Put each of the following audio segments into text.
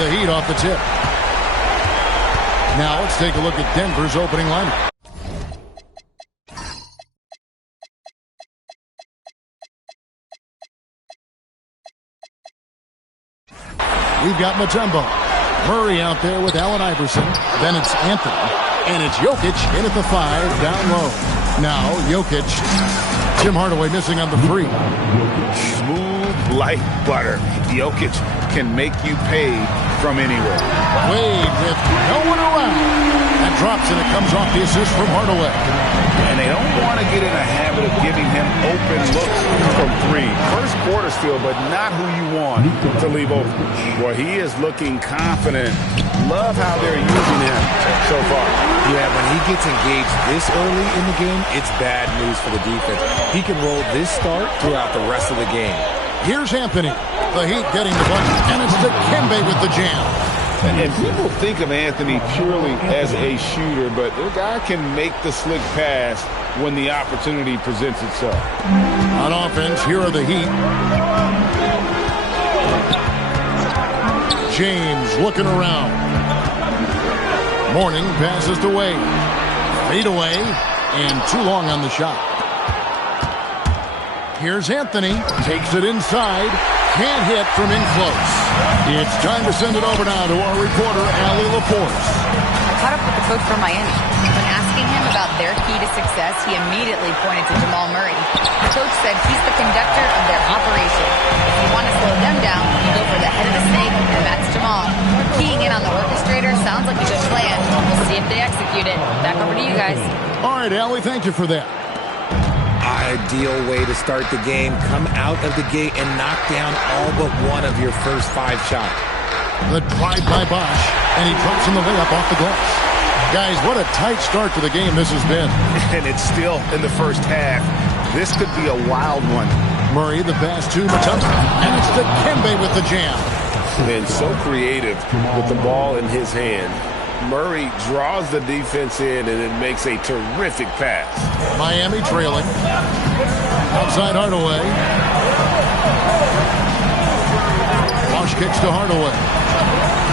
the Heat off the tip. Now let's take a look at Denver's opening lineup. We've got Mutombo. Murray out there with Allen Iverson. Then it's Anthony. And it's Jokic in at the 5, down low. Now Jokic. Tim Hardaway missing on the 3. Smooth like butter. Jokic can make you pay from anywhere. Wade with no one around. That drops and it comes off the assist from Hardaway. And they don't want to get in a habit of giving him open looks from 3. First quarter still, but not who you want to leave open. Boy, he is looking confident. Love how they're using him so far. Yeah, when he gets engaged this early in the game, it's bad news for the defense. He can roll this start throughout the rest of the game. Here's Anthony. The Heat getting the bucket, and it's Dikembe with the jam. And people think of Anthony purely as a shooter, but the guy can make the slick pass when the opportunity presents itself. On offense, here are the Heat. James looking around. Mourning passes to Wade. Fade away, and too long on the shot. Here's Anthony. Takes it inside. Can't hit from in close. It's time to send it over now to our reporter, Allie Laporte. I caught up with the coach from Miami. When asking him about their key to success, he immediately pointed to Jamal Murray. The coach said he's the conductor of their operation. If you want to slow them down, you go for the head of the snake, and that's Jamal. Keying in on the orchestrator sounds like a good plan. We'll see if they execute it. Back over to you guys. All right, Allie, thank you for that. Ideal way to start the game. Come out of the gate and knock down all but one of your first 5 shots. The drive by Bosch, and he drops in the layup off the glass. Guys, what a tight start to the game this has been. And it's still in the first half. This could be a wild one. Murray, the pass to Mutombo, and it's Dikembe with the jam. And so creative with the ball in his hand. Murray draws the defense in, and it makes a terrific pass. Miami trailing. Outside Hardaway. Bosch kicks to Hardaway.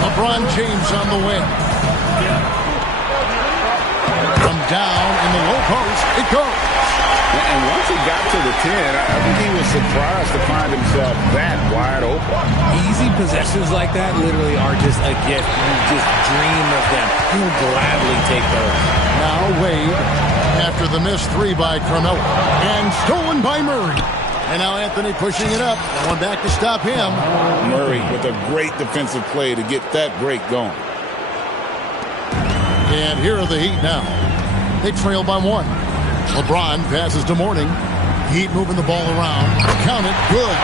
LeBron James on the wing. From down in the low post, it goes. And once he got to the 10, I think he was surprised to find himself that wide open. Easy possessions like that literally are just a gift. You just dream of them. He'll gladly take those. Now Wade, after the missed 3 by Carmelo, and stolen by Murray. And now Anthony pushing it up. Going back to stop him. Murray with a great defensive play to get that break going. And here are the Heat now. They trail by 1. LeBron passes to Mourning. Heat moving the ball around. Count it. Good.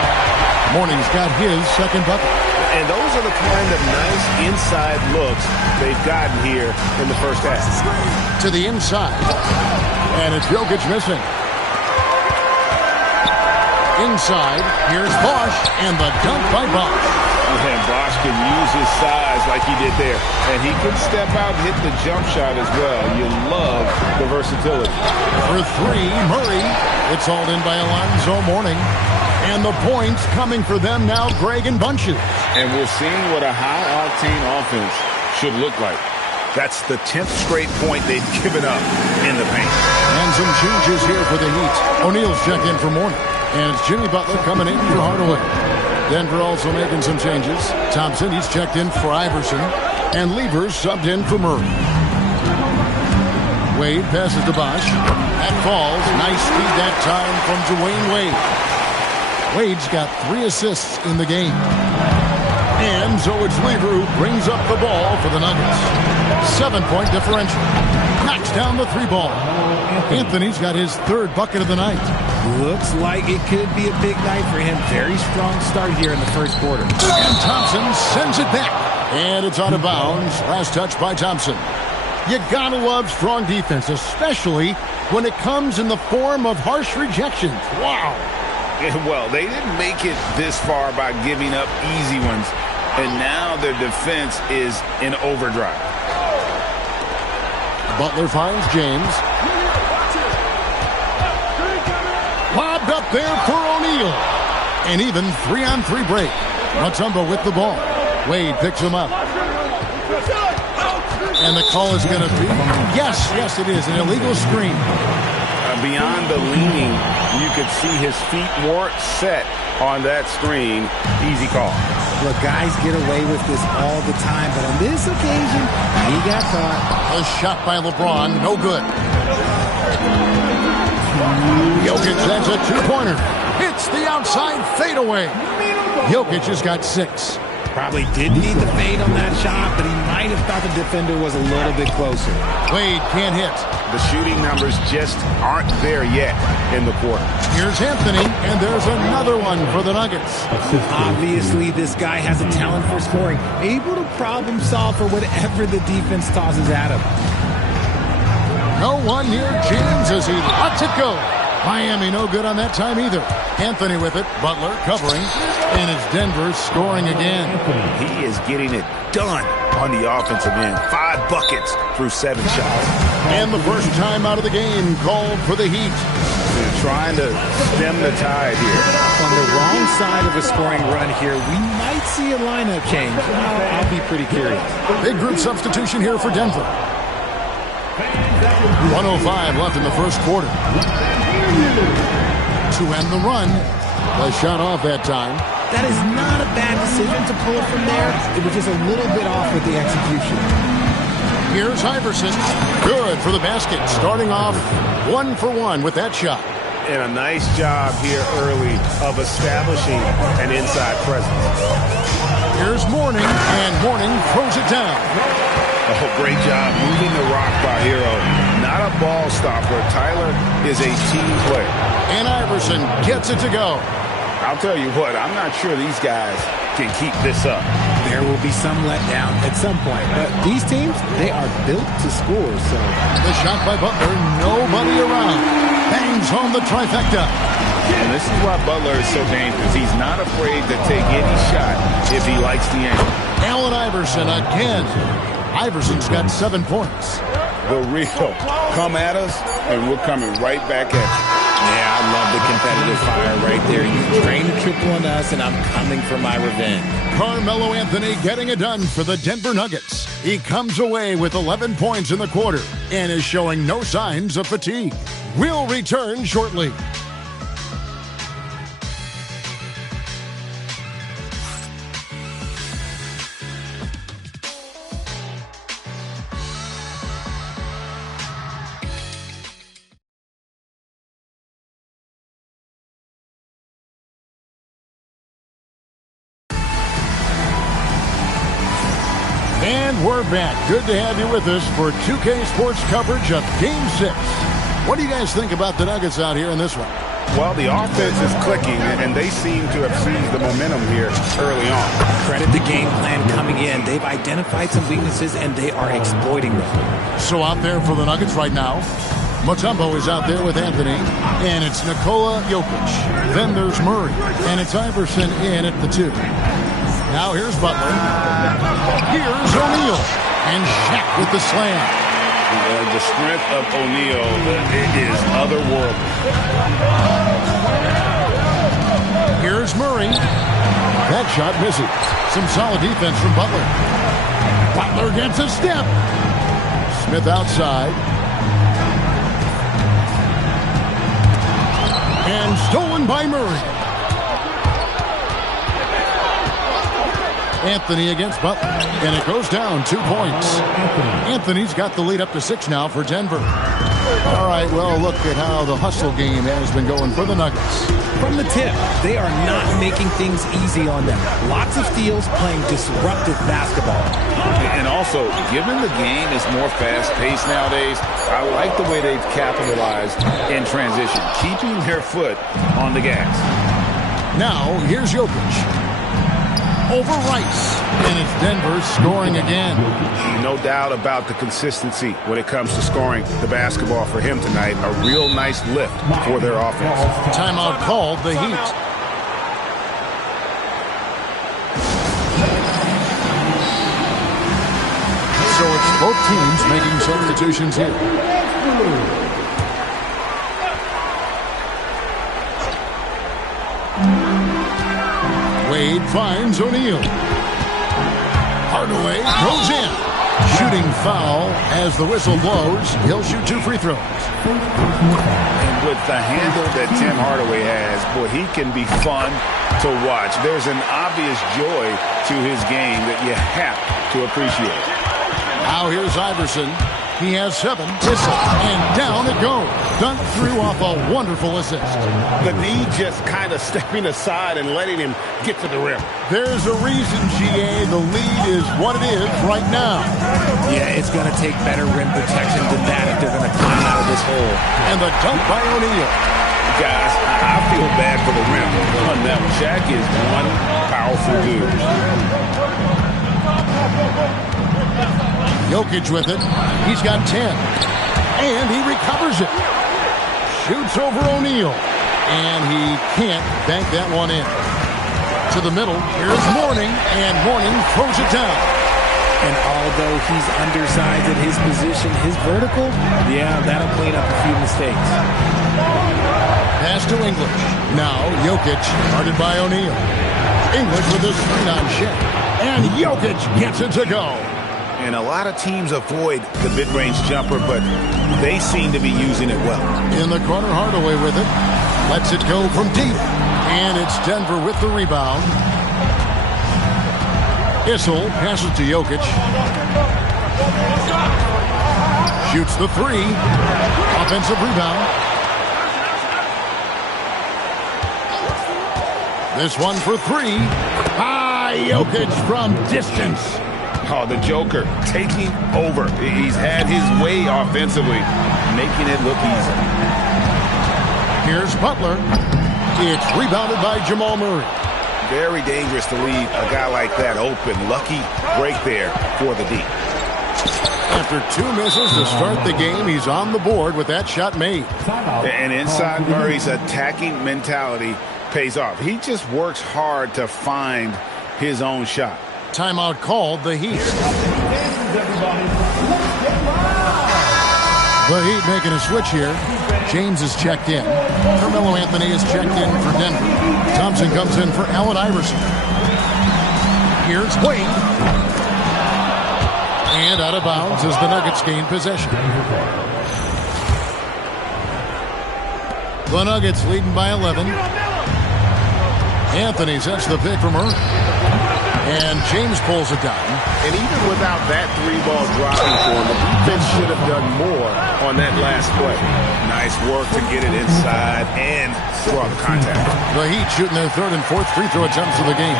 Mourning's got his second bucket. And those are the kind of nice inside looks they've gotten here in the first half. To the inside. And it's Jokic missing. Inside. Here's Bosch. And the dunk by Bosch. And Bosch can use his size like he did there. And he can step out and hit the jump shot as well. You love the versatility. For 3, Murray. It's hauled in by Alonzo Mourning. And the points coming for them now, Greg in bunches. And we're seeing what a high-octane offense should look like. That's the 10th straight point they've given up in the paint. And some changes here for the Heat. O'Neal's checked in for Mourning. And it's Jimmy Butler coming in for Hardaway. Denver also making some changes. Thompson, he's checked in for Iverson. And Levers subbed in for Murray. Wade passes to Bosch. That falls. Nice speed that time from Dwayne Wade. Wade's got 3 assists in the game. And so it's Lever who brings up the ball for the Nuggets. 7-point differential. Knocks down the 3 ball. Anthony's got his 3rd bucket of the night. Looks like it could be a big night for him. Very strong start here in the first quarter. And Thompson sends it back. And it's out of bounds. Last touch by Thompson. You gotta love strong defense, especially when it comes in the form of harsh rejections. Wow. Well, they didn't make it this far by giving up easy ones. And now their defense is in overdrive. Butler finds James. Lobbed up there for O'Neal. And even 3-on-3 break. Mutombo with the ball. Wade picks him up. And the call is going to be, yes, it is, an illegal screen. Beyond the leaning, you could see his feet more set on that screen. Easy call. Look, guys get away with this all the time, but on this occasion, he got caught. A shot by LeBron, no good. Jokic has a two-pointer. Hits the outside fadeaway. Jokic has got 6. Probably did need the fade on that shot, but he might have thought the defender was a little bit closer. Wade can't hit. The shooting numbers just aren't there yet in the quarter. Here's Anthony, and there's another one for the Nuggets. Obviously, this guy has a talent for scoring, able to problem solve for whatever the defense tosses at him. No one near James as he lets it go. Miami no good on that time either. Anthony with it, Butler covering, and it's Denver scoring again. He is getting it done on the offensive end. 5 buckets through 7 shots. And the first time out of the game called for the Heat. They're trying to stem the tide here. On the wrong side of a scoring run here, we might see a lineup change. I'll be pretty curious. Big group substitution here for Denver. 1:05 left in the first quarter. To end the run. The shot off that time. That is not a bad decision to pull it from there. It was just a little bit off with the execution. Here's Iverson. Good for the basket. Starting off 1 for 1 with that shot. And a nice job here early of establishing an inside presence. Here's Mourning, and Mourning throws it down. Oh, great job moving the rock by Hero. Not a ball stopper. Tyler is a team player. And Iverson gets it to go. I'll tell you what, I'm not sure these guys can keep this up. There will be some letdown at some point. But these teams, they are built to score, so. The shot by Butler, nobody around. Bangs home the trifecta. And this is why Butler is so dangerous. He's not afraid to take any shot if he likes the angle. Allen Iverson again. Iverson's got 7 points. The real. Come at us, and we're coming right back at you. Yeah, I love the competitive fire right there. You drain a triple on us, and I'm coming for my revenge. Carmelo Anthony getting it done for the Denver Nuggets. He comes away with 11 points in the quarter and is showing no signs of fatigue. We'll return shortly. And we're back. Good to have you with us for 2K Sports coverage of Game 6. What do you guys think about the Nuggets out here in this one? Well, the offense is clicking, and they seem to have seized the momentum here early on. Credit the game plan coming in. They've identified some weaknesses, and they are exploiting them. So out there for the Nuggets right now, Mutombo is out there with Anthony, and it's Nikola Jokic. Then there's Murray, and it's Iverson in at the 2. Now here's Butler. Here's O'Neal. And Shaq with the slam. The strength of O'Neal, it is otherworldly. Here's Murray. That shot misses. Some solid defense from Butler. Butler gets a step. Smith outside. And stolen by Murray. Anthony against Butler, and it goes down 2 points. Anthony's got the lead up to 6 now for Denver. All right, well, look at how the hustle game has been going for the Nuggets. From the tip, they are not making things easy on them. Lots of steals, playing disruptive basketball. And also, given the game is more fast-paced nowadays, I like the way they've capitalized in transition, keeping their foot on the gas. Now, here's Jokic. Over Rice, and it's Denver scoring again. No doubt about the consistency when it comes to scoring the basketball for him tonight. A real nice lift for their offense. Timeout called, the Heat. So it's both teams making substitutions here. Wade finds O'Neal. Hardaway goes in. Shooting foul as the whistle blows. He'll shoot 2 free throws. And with the handle that Tim Hardaway has, boy, he can be fun to watch. There's an obvious joy to his game that you have to appreciate. Now here's Iverson. He has 7. Whistle. And down it goes. Dunked through off a wonderful assist. The D just kind of stepping aside and letting him get to the rim. There's a reason, GA. The lead is what it is right now. Yeah, it's going to take better rim protection than that if they're going to climb out of this hole. And the dunk by O'Neal. Guys, I feel bad for the rim on that. Shaq is one powerful dude. Jokic with it. He's got 10. And he recovers it. Shoots over O'Neal. And he can't bank that one in. To the middle. Here's Mourning. And Mourning throws it down. And although he's undersized at his position, his vertical, yeah, that'll clean up a few mistakes. Pass to English. Now Jokic, guarded by O'Neal. English with his screen on Shaq. And Jokic gets it to go. And a lot of teams avoid the mid-range jumper, but they seem to be using it well. In the corner, Hardaway with it. Lets it go from deep. And it's Denver with the rebound. Issel passes to Jokic. Shoots the 3. Offensive rebound. This one for 3. Jokic from distance. Oh, the Joker taking over. He's had his way offensively, making it look easy. Here's Butler. It's rebounded by Jamal Murray. Very dangerous to leave a guy like that open. Lucky break there for the D. After 2 misses to start the game, he's on the board with that shot made. And inside Murray's attacking mentality pays off. He just works hard to find his own shot. Timeout called, the Heat. The Heat making a switch here. James is checked in. Carmelo Anthony is checked in for Denver. Thompson comes in for Allen Iverson. Here's Wade. And out of bounds as the Nuggets gain possession. The Nuggets leading by 11. Anthony sets the pick from her. And James pulls it down. And even without that 3-ball dropping for him, the defense should have done more on that last play. Nice work to get it inside and draw the contact. The Heat shooting their 3rd and 4th free throw attempts of the game.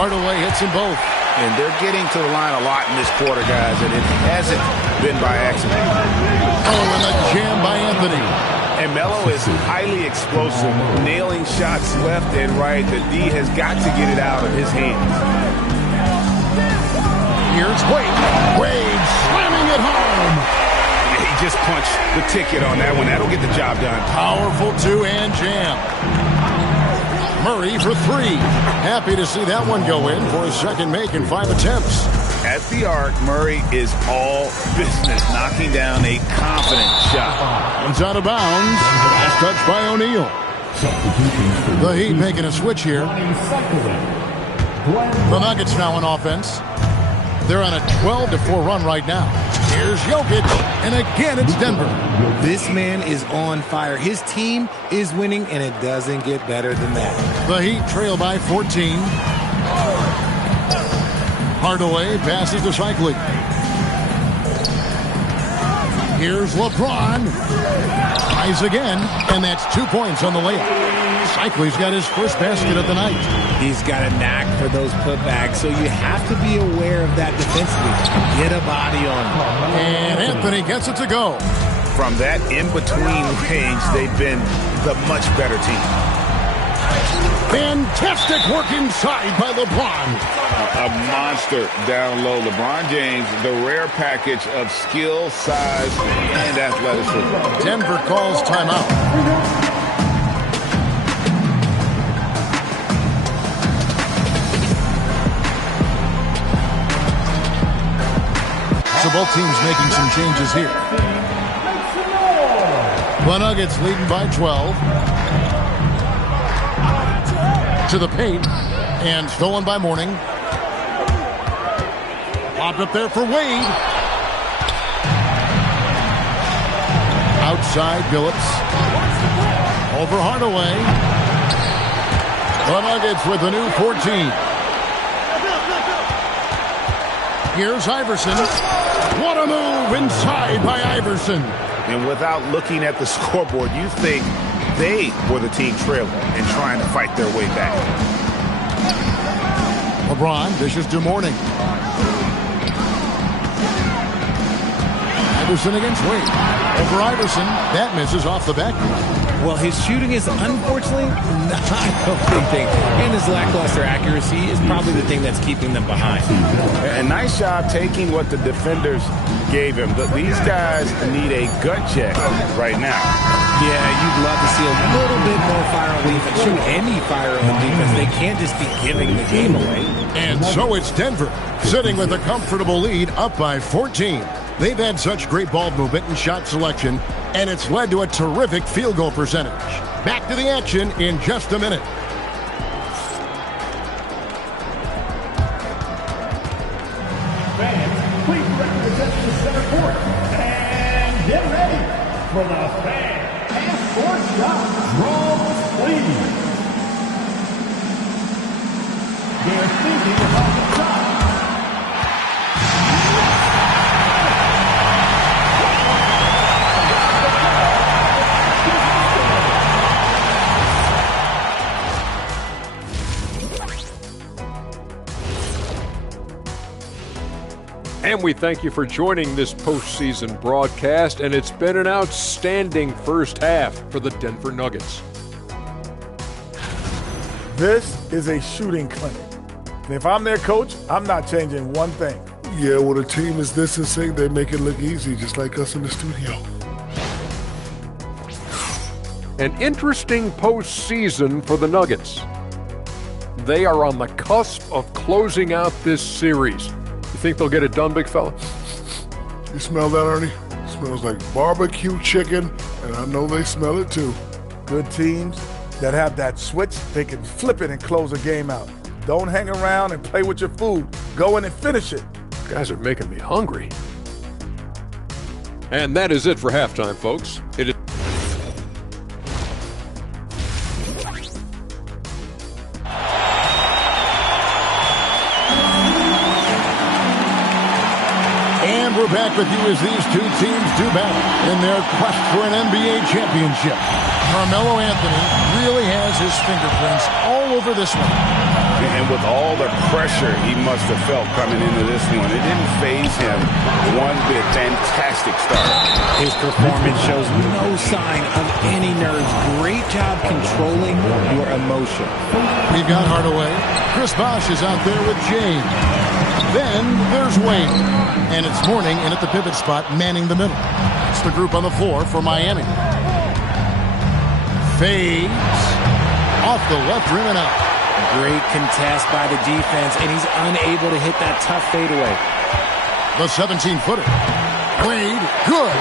Hardaway hits them both. And they're getting to the line a lot in this quarter, guys, and it hasn't been by accident. And a jam by Anthony. And Melo is highly explosive, nailing shots left and right. The D has got to get it out of his hands. Here's Wade. Wade slamming it home. Yeah, he just punched the ticket on that one. That'll get the job done. Powerful 2-hand jam. Murray for 3. Happy to see that one go in for his 2nd make in 5 attempts. At the arc, Murray is all business, knocking down a confident shot. Comes out of bounds. Last touch by O'Neal. The Heat making a switch here. The Nuggets now on offense. They're on a 12-4 run right now. Here's Jokic, and again it's Denver. This man is on fire. His team is winning, and it doesn't get better than that. The Heat trail by 14. Hardaway passes to Cycling. Here's LeBron. Tries again, and that's 2 points on the layup. Cycling's got his first basket of the night. He's got a knack for those putbacks, so you have to be aware of that defensively. Get a body on him. And Anthony gets it to go. From that in-between range, they've been the much better team. Fantastic work inside by LeBron. A monster down low. LeBron James, the rare package of skill, size, and athleticism. Denver calls timeout. So both teams making some changes here. The Nuggets leading by 12. To the paint, and stolen by Mourning. Popped up there for Wade. Outside Billups. Over Hardaway. The Nuggets with a new 14. Here's Iverson. What a move inside by Iverson. And without looking at the scoreboard, you think they were the team trailing and trying to fight their way back. LeBron dishes to Mourning. Iverson against Wade. Over Iverson. That misses off the backboard. Well, his shooting is unfortunately not a big thing. And his lackluster accuracy is probably the thing that's keeping them behind. A nice job taking what the defenders gave him. But these guys need a gut check right now. Yeah, you'd love to see a little bit more fire on defense. Shoot, any fire on defense. They can't just be giving the game away. And so it's Denver, sitting with a comfortable lead, up by 14. They've had such great ball movement and shot selection, and it's led to a terrific field goal percentage. Back to the action in just a minute. Fans, please represent the center court and get ready for the fan half-court shot. Roll, please. They're thinking about the shot. And we thank you for joining this postseason broadcast, and it's been an outstanding first half for the Denver Nuggets. This is a shooting clinic. And if I'm their coach, I'm not changing one thing. Yeah, when a team is this insane, they make it look easy, just like us in the studio. An interesting postseason for the Nuggets. They are on the cusp of closing out this series. You think they'll get it done, big fella? You smell that, Ernie? It smells like barbecue chicken, and I know they smell it too. Good teams that have that switch, they can flip it and close a game out. Don't hang around and play with your food. Go in and finish it. You guys are making me hungry. And that is it for halftime, folks. It is We're back with you as these two teams do battle in their quest for an NBA championship. Carmelo Anthony really has his fingerprints all over this one. And with all the pressure he must have felt coming into this one, it didn't faze him one bit. Fantastic start. His performance shows no sign of any nerves. Great job controlling your emotion. We've got Hardaway. Chris Bosh is out there with James. Then there's Wade. And it's Mourning in at the pivot spot, manning the middle. It's the group on the floor for Miami. Fades. Off the left rim and out. Great contest by the defense, and he's unable to hit that tough fadeaway. The 17-footer. Wade, good.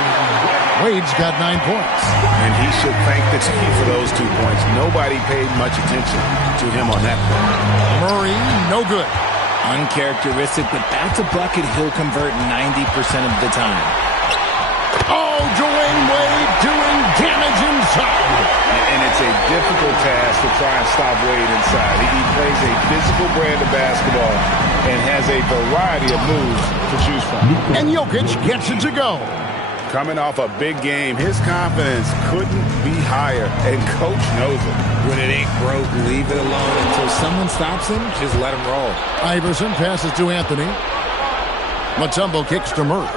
Wade's got 9 points. And he should thank the team for those 2 points. Nobody paid much attention to him on that play. Murray, no good. Uncharacteristic, but that's a bucket he'll convert 90% of the time. Oh, Dwayne Wade doing damage inside. And it's a difficult task to try and stop Wade inside. He plays a physical brand of basketball and has a variety of moves to choose from. And Jokic gets it to go. Coming off a big game, his confidence couldn't be higher, and Coach knows it. When it ain't broke, leave it alone until someone stops him. Just let him roll. Iverson passes to Anthony. Mutombo kicks to Murray.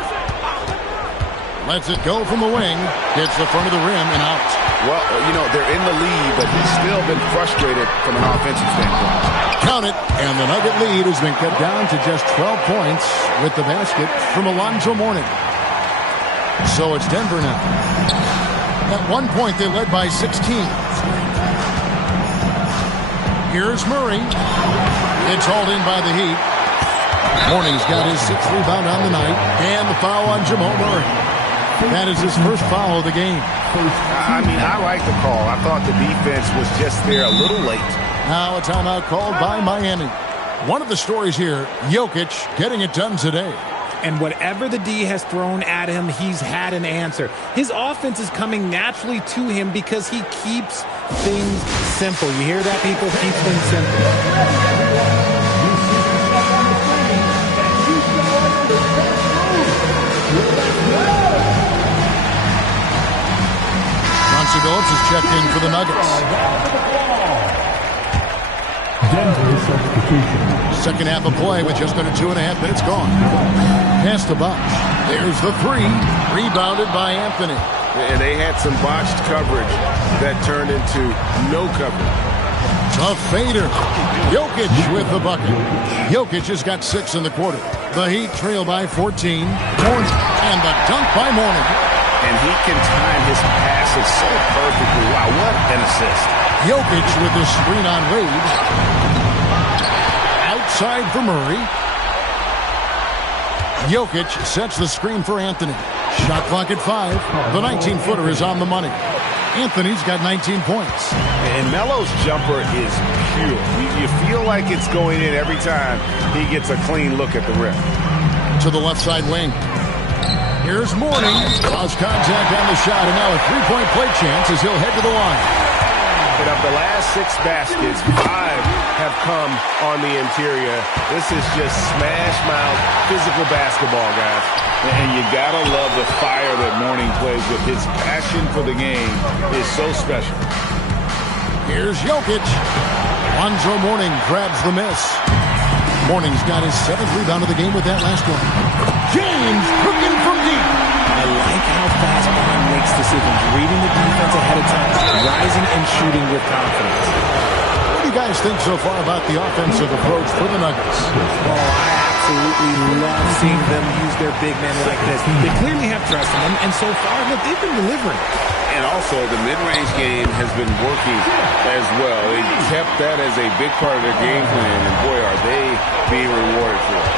Lets it go from the wing. Hits the front of the rim and out. Well, you know, they're in the lead, but he's still been frustrated from an offensive standpoint. Count it, and the Nugget lead has been cut down to just 12 points with the basket from Alonzo Mourning. So it's Denver now. At one point, they led by 16. Here's Murray. It's hauled in by the Heat. Mourning's got his 6th rebound on the night, and the foul on Jamal Murray. That is his first foul of the game. I mean, I like the call. I thought the defense was just there a little late. Now a timeout called by Miami. One of the stories here, Jokic getting it done today. And whatever the D has thrown at him, he's had an answer. His offense is coming naturally to him because he keeps things simple. You hear that, people? Keep things simple. Chauncey Billups is checked in for the Nuggets. Denver substitution. Second half of play with just under 2.5 minutes gone. Pass to Bosh. There's the three. Rebounded by Anthony. And they had some botched coverage that turned into no coverage. A fader. Jokic with the bucket. Jokic has got 6 in the quarter. The Heat trail by 14. Mourning. And the dunk by Mourning. And he can time his passes so perfectly. Wow, what an assist. Jokic with the screen on Wade. Outside for Murray. Jokic sets the screen for Anthony. Shot clock at 5. The 19-footer is on the money. Anthony's got 19 points. And Melo's jumper is pure. You feel like it's going in every time he gets a clean look at the rim. To the left side wing. Here's Mourning. Draws contact on the shot, and now a three-point play chance as he'll head to the line. And of the last 6 baskets, 5 have come on the interior. This is just smash-mouth physical basketball, guys. And you gotta love the fire that Mourning plays with. His passion for the game is so special. Here's Jokic. Lonzo Mourning grabs the miss. Mourning's got his 7th rebound of the game with that last one. James cooking from deep. I like how fast Bond makes decisions, reading the defense ahead of time, rising and shooting with confidence. What do you guys think so far about the offensive approach for the Nuggets? Oh, I absolutely love seeing them use their big men like this. They clearly have trust in them, and so far, look, they've been delivering. And also, the mid-range game has been working as well. They kept that as a big part of their game plan, and boy, are they being rewarded for it.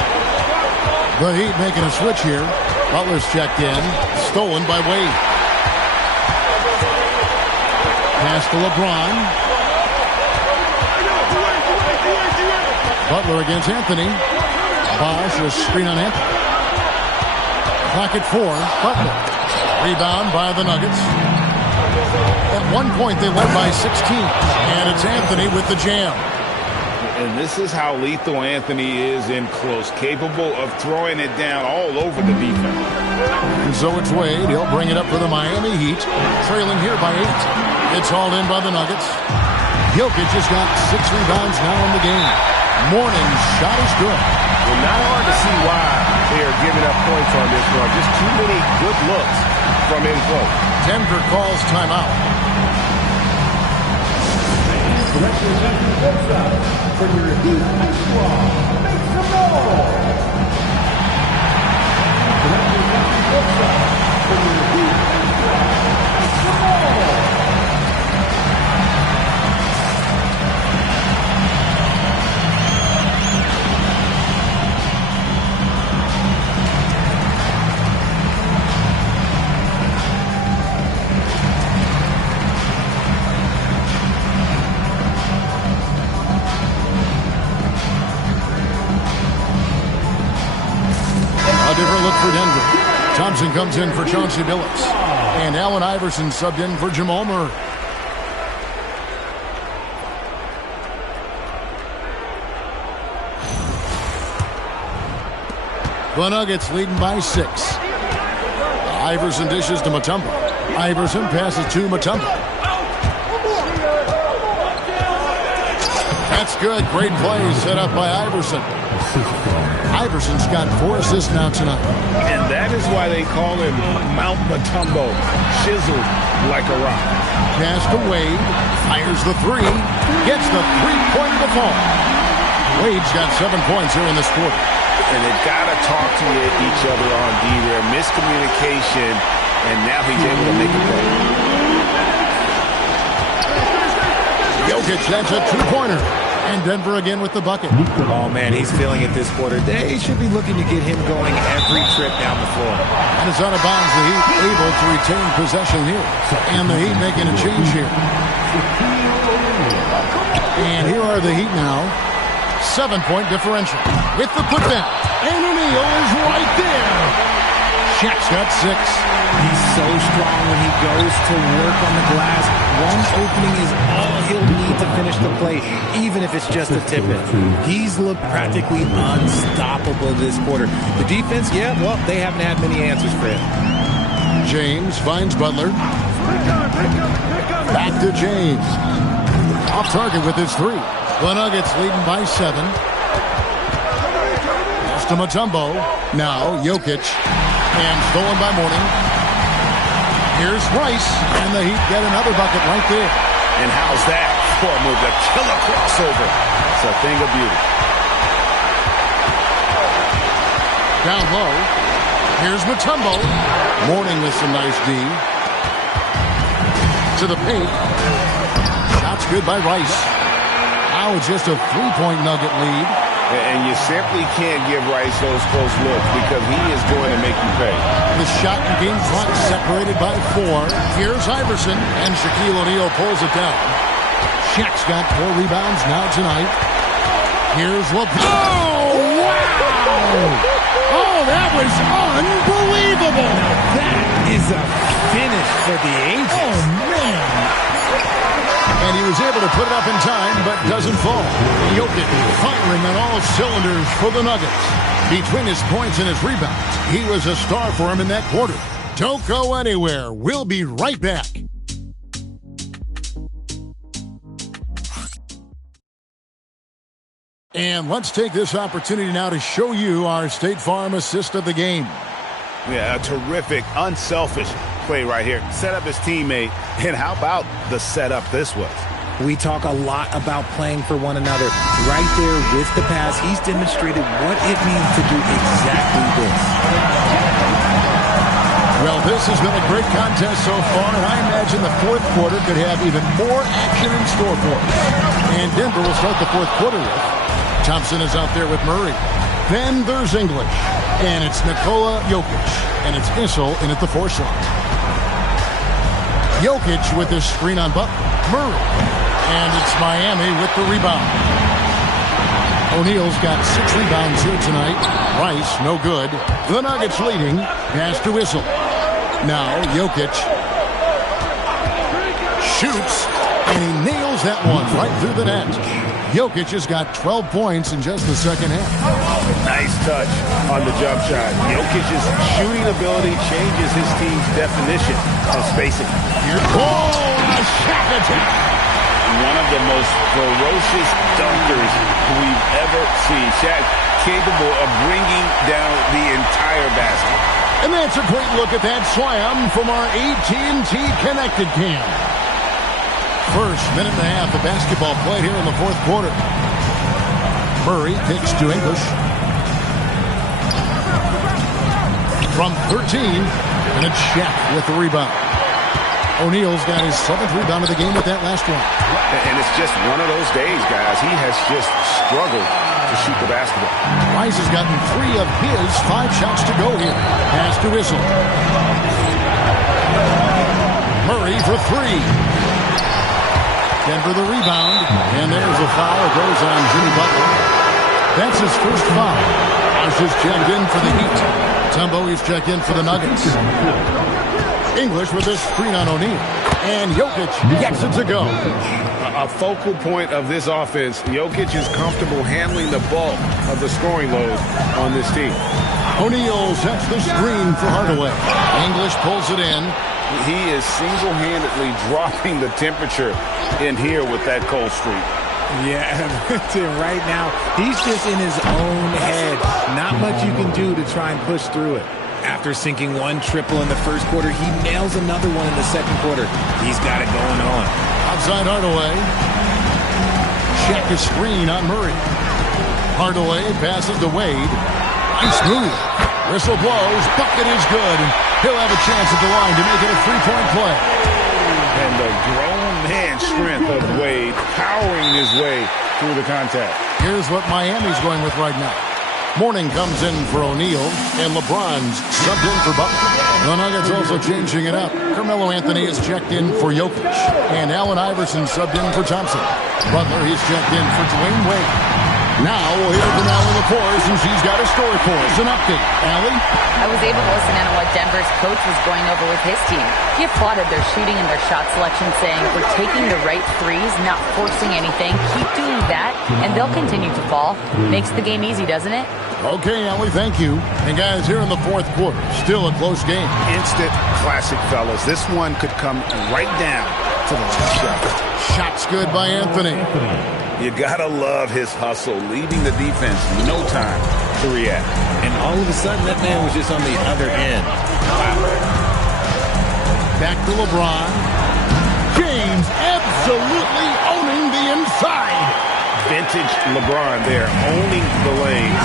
The Heat making a switch here. Butler's checked in. Stolen by Wade. Pass to LeBron. Butler against Anthony. Bosh, a screen on Anthony. Clock at 4. Butler. Rebound by the Nuggets. At one point, they led by 16. And it's Anthony with the jam. And this is how lethal Anthony is in close, capable of throwing it down all over the defense. And so it's Wade. He'll bring it up for the Miami Heat, trailing here by 8. It's hauled in by the Nuggets. Jokic has got 6 rebounds now in the game. Mourning's shot is good. Well, not hard to see why they are giving up points on this one. Just too many good looks from in close. Denver calls timeout. Representing Woodside for your Heat squad, make some noise. Representing Woodside for your Heat squad, make some noise. A different look for Denver. Thompson comes in for Chauncey Billups. And Allen Iverson subbed in for Jamal Murray. The Nuggets leading by 6. Iverson dishes to Mutombo. Iverson passes to Mutombo. That's good. Great play set up by Iverson. Iverson's got 4 assists now tonight. And that is why they call him Mount Mutombo, chiseled like a rock. Pass to Wade, fires the 3, gets the three-point default. Wade's got 7 points here in this quarter. And they've got to talk to each other on D there. Miscommunication, and now he's able to make a play. Jokic, that's a 2-pointer. And Denver again with the bucket. Oh, man, he's feeling it this quarter. They should be looking to get him going every trip down the floor. And it's out of bounds. The Heat able to retain possession here. And the Heat making a change here. And here are the Heat now. 7-point differential. With the putback, and O'Neal is right there. Shaq's got 6. He's so strong when he goes to work on the glass. One opening is all he'll need to finish the play, even if it's just a tip-in. He's looked practically unstoppable this quarter. The defense, yeah, well, they haven't had many answers for him. James finds Butler. Back to James. Off target with his 3. The Nuggets leading by 7. Pass to Mutombo. Now Jokic. And stolen by Mourning. Here's Rice. And the Heat get another bucket right there. And how's that? For a move, the killer crossover. It's a thing of beauty. Down low. Here's Mutombo. Mourning with some nice D. To the paint. Shots good by Rice. Now it's just a 3-point Nugget lead. And you simply can't give Rice those close looks because he is going to make you pay. The shot and game clock separated by 4. Here's Iverson, and Shaquille O'Neal pulls it down. Shaq's got 4 rebounds now tonight. Here's LeBron. Oh, wow! Oh, that was unbelievable! That is a finish for the ages. Oh, man! And he was able to put it up in time, but doesn't fall. Jokic firing on all cylinders for the Nuggets. Between his points and his rebounds, he was a star for him in that quarter. Don't go anywhere. We'll be right back. And let's take this opportunity now to show you our State Farm assist of the game. Yeah, a terrific, unselfish play right here. Set up his teammate, and how about the setup this was? We talk a lot about playing for one another. Right there with the pass, he's demonstrated what it means to do exactly this. Well, this has been a great contest so far, and I imagine the fourth quarter could have even more action in store for us. And Denver will start the fourth quarter with Thompson is out there with Murray. Then there's English, and it's Nikola Jokic, and it's Issel in at the 4 slot. Jokic with this screen on Butler. Murray, and it's Miami with the rebound. O'Neal's got 6 rebounds here tonight. Rice, no good. The Nuggets leading. Pass to Issel. Now Jokic shoots, and he nails that one right through the net. Jokic has got 12 points in just the second half. Nice touch on the jump shot. Jokic's shooting ability changes his team's definition of spacing. Here, a shot attack. One of the most ferocious dunkers we've ever seen. Shaq capable of bringing down the entire basket. And that's a great look at that slam from our AT&T Connected Cam. First minute and a half of basketball played here in the fourth quarter. Murray kicks to English. From 13, and it's Shaq with the rebound. O'Neal's got his 7th rebound of the game with that last one. And it's just one of those days, guys. He has just struggled to shoot the basketball. Rice has gotten 3 of his 5 shots to go here. Pass to Issel. Murray for 3. Denver the rebound, and there's a foul. It goes on Jimmy Butler. That's his first foul. Rice is checked in for the Heat. Tumbo is checked in for the Nuggets. English with this screen on O'Neal. And Jokic gets it to go. A focal point of this offense, Jokic is comfortable handling the bulk of the scoring load on this team. O'Neal sets the screen for Hardaway. English pulls it in. He is single-handedly dropping the temperature in here with that cold streak. Yeah, right now, he's just in his own head. Not much you can do to try and push through it. After sinking 1 triple in the first quarter, he nails another one in the second quarter. He's got it going on. Outside Hardaway. Check the screen on Murray. Hardaway passes to Wade. Nice move. Whistle blows. Bucket is good. He'll have a chance at the line to make it a 3-point play. And the grown man strength of Wade powering his way through the contact. Here's what Miami's going with right now. Mourning comes in for O'Neal, and LeBron's subbed in for Butler. The Nuggets also changing it up. Carmelo Anthony is checked in for Jokic, and Allen Iverson subbed in for Thompson. Butler, he's checked in for Dwayne Wade. Now we'll hear from Allie LaForce, and she's got a story for us. An update. Allie? I was able to listen in on what Denver's coach was going over with his team. He applauded their shooting and their shot selection, saying, "We're taking the right threes, not forcing anything. Keep doing that, and they'll continue to fall." Makes the game easy, doesn't it? Okay, Allie, thank you. And guys, here in the fourth quarter, still a close game. Instant classic, fellas. This one could come right down to the last shot. Shot's good by Anthony. You gotta love his hustle, leaving the defense no time to react. And all of a sudden, that man was just on the other end. Back to LeBron. James absolutely owning the inside. Vintage LeBron there, owning the lane.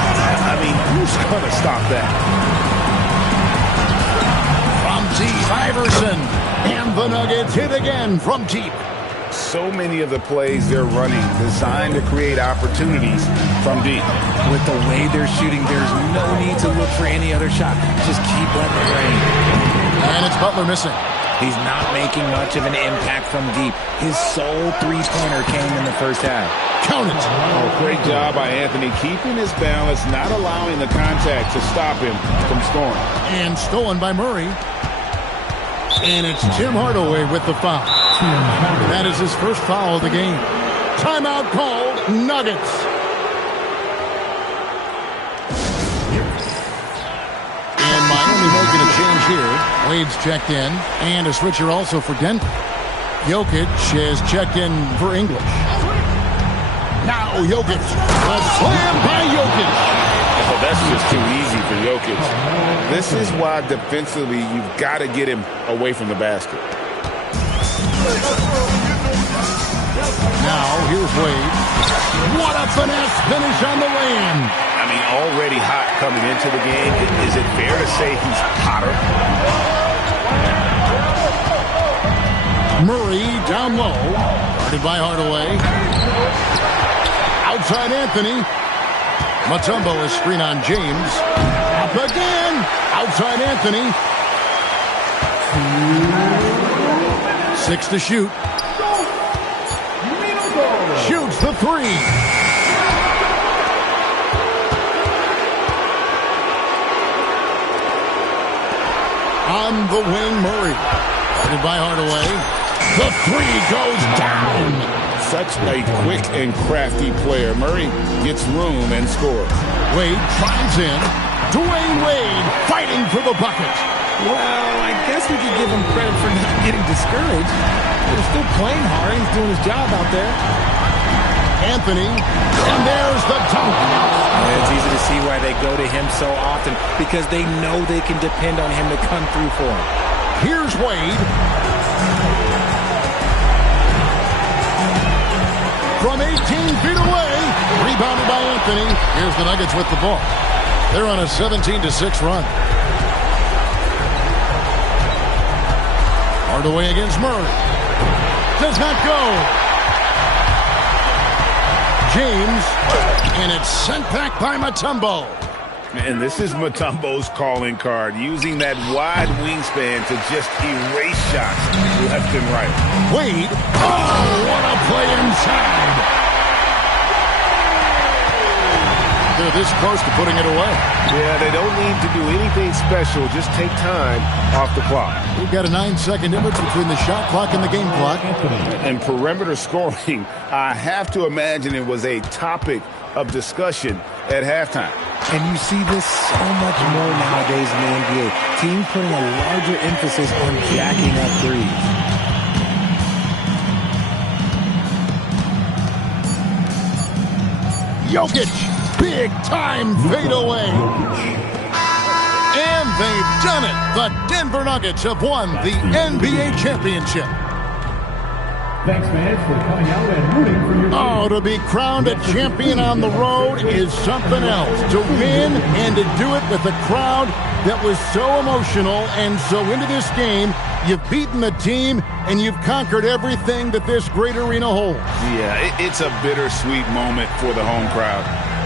I mean, who's gonna stop that? From deep, Iverson. And the Nuggets hit again from deep. So many of the plays they're running designed to create opportunities from deep. With the way they're shooting, there's no need to look for any other shot. Just keep letting it rain. And it's Butler missing. He's not making much of an impact from deep. His sole three-pointer came in the first half. Count it. Oh, great job by Anthony, keeping his balance, not allowing the contact to stop him from scoring. And stolen by Murray. And it's Tim Hardaway with the foul. That is his first foul of the game. Timeout called, Nuggets. And Miami making a change here. Wade's checked in. And a switcher also for Denver. Jokic has checked in for English. Now Jokic. A slam by Jokic. Oh, that's just too easy for Jokic. This is why defensively you've got to get him away from the basket. Now here's Wade. What a finesse finish on the lane. I mean, already hot coming into the game. Is it fair to say he's hotter? Murray down low. Guarded by Hardaway. Outside Anthony. Mutombo is screen on James. Up again. Outside Anthony. 6 to shoot. Shoots the three. On the wing, Murray. Guarded by Hardaway. The three goes down. Such a quick and crafty player. Murray gets room and scores. Wade drives in. Dwayne Wade fighting for the bucket. Well, I guess we could give him credit for not getting discouraged. He's still playing hard. He's doing his job out there. Anthony, and there's the dunk. It's easy to see why they go to him so often, because they know they can depend on him to come through for them. Here's Wade. From 18 feet away, rebounded by Anthony. Here's the Nuggets with the ball. They're on a 17-6 run. Hardaway against Murray. Does not go. James, and it's sent back by Mutombo. And this is Mutombo's calling card, using that wide wingspan to just erase shots left and right. Wade, oh, what a play inside. They're this close to putting it away. Yeah, they don't need to do anything special. Just take time off the clock. We've got a 9-second difference between the shot clock and the game clock. And perimeter scoring, I have to imagine it was a topic of discussion at halftime. And you see this so much more nowadays in the NBA. Teams putting a larger emphasis on jacking up threes. Jokic, big time fadeaway. And they've done it. The Denver Nuggets have won the NBA championship. Thanks, fans, for coming out and rooting for your team. Oh, to be crowned a champion on the road is something else. To win and to do it with a crowd that was so emotional and so into this game, you've beaten the team and you've conquered everything that this great arena holds. Yeah, it's a bittersweet moment for the home crowd.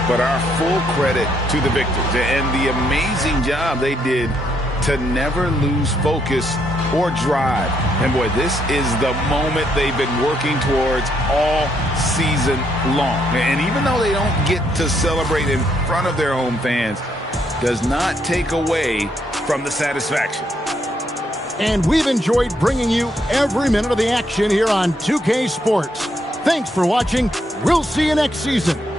But our full credit to the victors and the amazing job they did to never lose focus or drive. And boy, this is the moment they've been working towards all season long. And even though they don't get to celebrate in front of their home fans, does not take away from the satisfaction. And we've enjoyed bringing you every minute of the action here on 2K Sports. Thanks for watching. We'll see you next season.